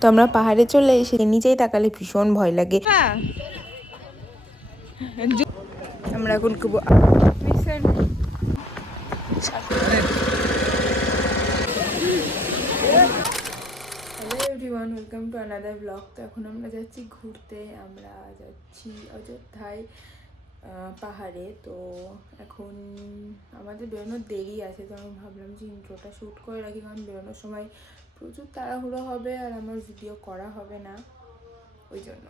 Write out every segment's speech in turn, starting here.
তো আমরা পাহাড়ে চলে এসে নিচেই তাকালে ভীষণ ভয় লাগে। আমরা এখন hello everyone, welcome to another blog. তো এখন আমরা যাচ্ছি ঘুরতে, আমরা যাচ্ছি অযোধ্যায় পাহাড়ে। তো এখন আমাদের বেরোনোর দেরি আছে, তো আমি ভাবলাম যে ইন্ট্রোটা শ্যুট করে রাখি, কারণ বেরোনোর সময় প্রচুর তাড়াহুড়ো হবে আর আমার ভিডিও করা হবে না, ওই জন্য।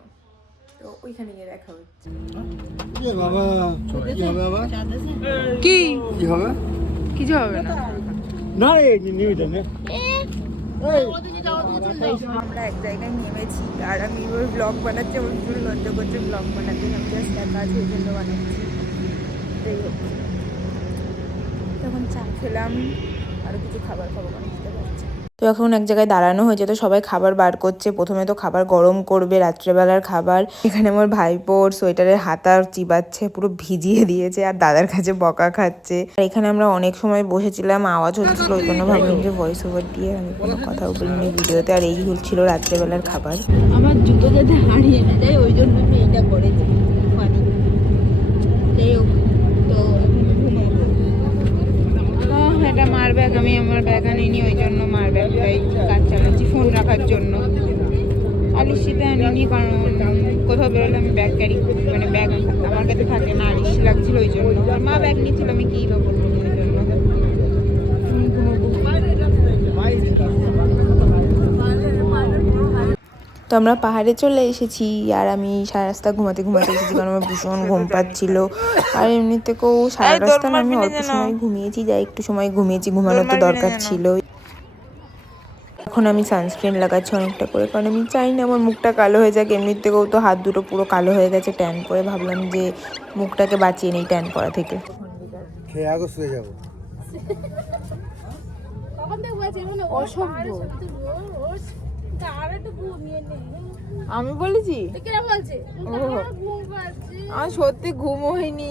তো ওইখানে গিয়ে দেখা হচ্ছে। কি হবে? কিছু হবে না। আমরা এক জায়গায় নেমেছি আর আমি ওই ব্লগ বানাচ্ছি, আমার ভীষণ লজ্জা করছে ব্লগ বানাতে। আমি জাস্ট একা আছে, ওই জন্য বানাচ্ছি। তখন চা খেলাম, আরও কিছু খাবার খাবো, বুঝতে পারছি। তো এখন এক জায়গায় দাঁড়ানো হয়েছে, তো সবাই খাবার বার করছে। প্রথমে তো খাবার গরম করবে, রাত্রেবেলার খাবার। এখানে আমার ভাইপোর সোয়েটারের হাতা চিবাচ্ছে, পুরো ভিজিয়ে দিয়েছে, আর দাদার কাছে বকা খাচ্ছে। আর এখানে আমরা অনেক সময় বসেছিলাম, আওয়াজ হচ্ছিল, ওই জন্য ভাবলাম যে ভয়েস ওভার দিয়ে আমি কোনো কথাও বলিনি ভিডিওতে। আর এই হচ্ছিল রাত্রেবেলার খাবার। আমার জুতো যাতে হারিয়ে না যায়, ওই জন্য আমি এটা করেছি। এটা মার ব্যাগ, আমি আমার ব্যাগ আনিনি, ওই জন্য মার ব্যাগটাই কাজ চালাচ্ছি ফোন রাখার জন্য। আলিশিতে আনিনি, কারণ কোথাও বেরোলে আমি ব্যাগ ক্যারি মানে ব্যাগ আমার কাছে থাকে না, আলিশি লাগছিল ওই জন্য। আর মা ব্যাগ নিচ্ছিল, আমি কী বা করবো ওই জন্য। তো আমরা পাহাড়ে চলে এসেছি, আর আমি সারা রাস্তা ঘুমাতে এসেছি, কারণ আমার ভীষণ ঘুম পাচ্ছিল। আর এমনি থেকেও সারা রাস্তা আমি অল্প সময় ঘুমিয়েছি, যাই একটু সময় ঘুমিয়েছি, ঘুমানোর তো দরকার ছিল। এখন আমি সানস্ক্রিন লাগাচ্ছি অনেকটা করে, কারণ আমি চাই না আমার মুখটা কালো হয়ে যাক। এমনি থেকেও তো হাত দুটো পুরো কালো হয়ে গেছে ট্যান করে, ভাবলাম যে মুখটাকে বাঁচিয়ে নেই ট্যান করা থেকে। আমি বলেছি আমার সত্যি ঘুম হয়নি।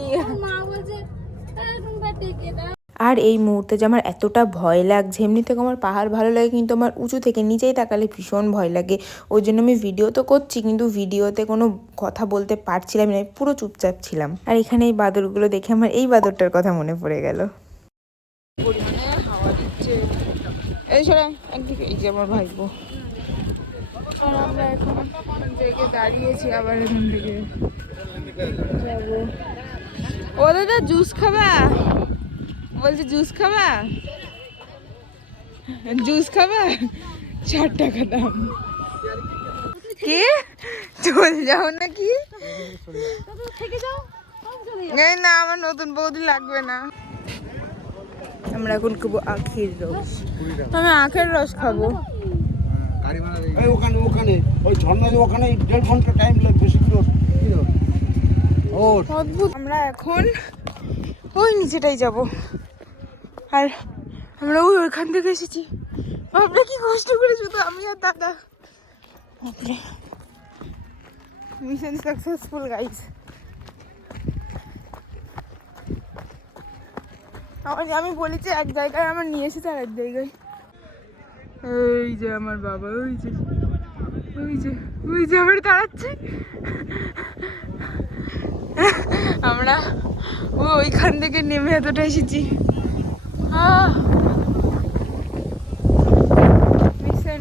আর এই মুহূর্তে যে আমার এতটা ভয় লাগছে, এমনি থেকে আমার পাহাড় ভালো লাগে, কিন্তু আমার উঁচু থেকে নিচেই তাকালে ভীষণ ভয় লাগে। ওই জন্য আমি ভিডিও তো করছি, কিন্তু ভিডিওতে কোনো কথা বলতে পারছিলাম না, পুরো চুপচাপ ছিলাম। আর এখানে এই বাদরগুলো দেখে আমার এই বাদরটার কথা মনে পড়ে গেল। এই একদিকে এই যে আমার ভাইপো। আমরা এখন জায়গায় দাঁড়িয়েছি, আবার এখান থেকে যাবো। ও দাদা জুস খাবা? বলছে জুস খাবা? 4 টাকা দাম। কি চল যাও নাকি? না, আমার নতুন বৌদি লাগবে না। আমরা এখন খাবো আখের রস। আমি আখের রস খাবো। অদ্ভুত। আমরা এখন ওই নিচেটাই যাব, আর আমরা ওইখান থেকে এসেছি। বাপরে কি কষ্ট করে, শুধু আমি আর দাদা। Mission successful guys. আমি বলেছি এক জায়গায় আমার নিয়ে এসেছে, আর এক জায়গায়। এই যে আমার বাবা, ওই যে আমার দাঁড়াচ্ছে। আমরা ওইখান থেকে নেমে এতটা এসেছি। মিশন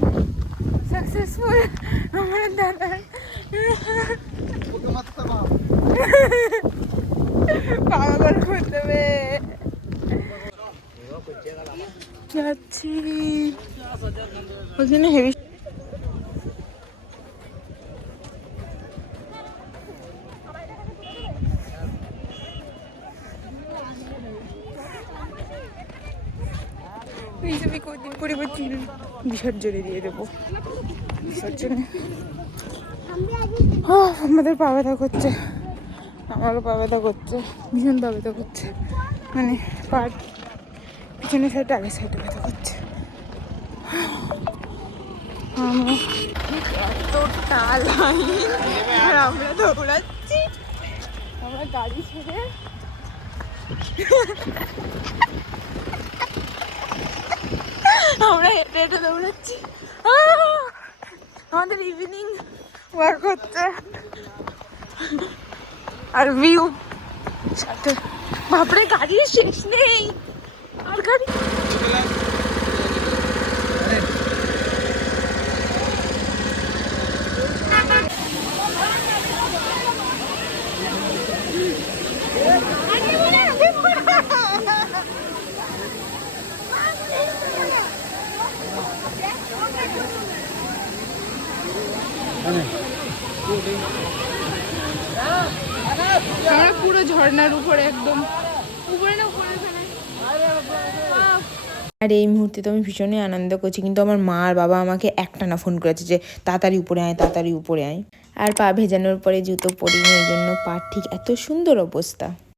সাকসেসফুল আমার দাদার। পাগল করে দেবে। যাচ্ছি ওখানে হেভি। আমি কদিন পরে বিসর্জনে দিয়ে দেবো। বিসর্জনে আমাদের পা ব্যথা করছে, আমারও পা ব্যথা করছে, ভীষণ পা ব্যথা করছে। মানে পার পিছনের সাইডে আগের সাইডে ব্যথা করছে। এতটা লাইন, আর আমরা দৌড়াচ্ছি। আমরা গাড়ি ছেড়ে হেঁটে হেঁটে দৌড়াচ্ছি। আহ! আমাদের ইভিনিং ওয়ার্ক হচ্ছে আর ভিউ সাথে। বাপরে গাড়ির শেষ নেই আর গাড়ি। আমরা পুরো ঝর্ণার উপরে একদম উপরে না উপরে ফেলে। আর এই মুহূর্তে তো আমি ভীষণই আনন্দ করছি, কিন্তু আমার মা আর বাবা আমাকে একটানা ফোন করেছে যে তাড়াতাড়ি উপরে আয়, তাড়াতাড়ি উপরে আয়। আর পা ভেজানোর পরে জুতো পরিনি, ওই জন্য পা ঠিক এত সুন্দর অবস্থা।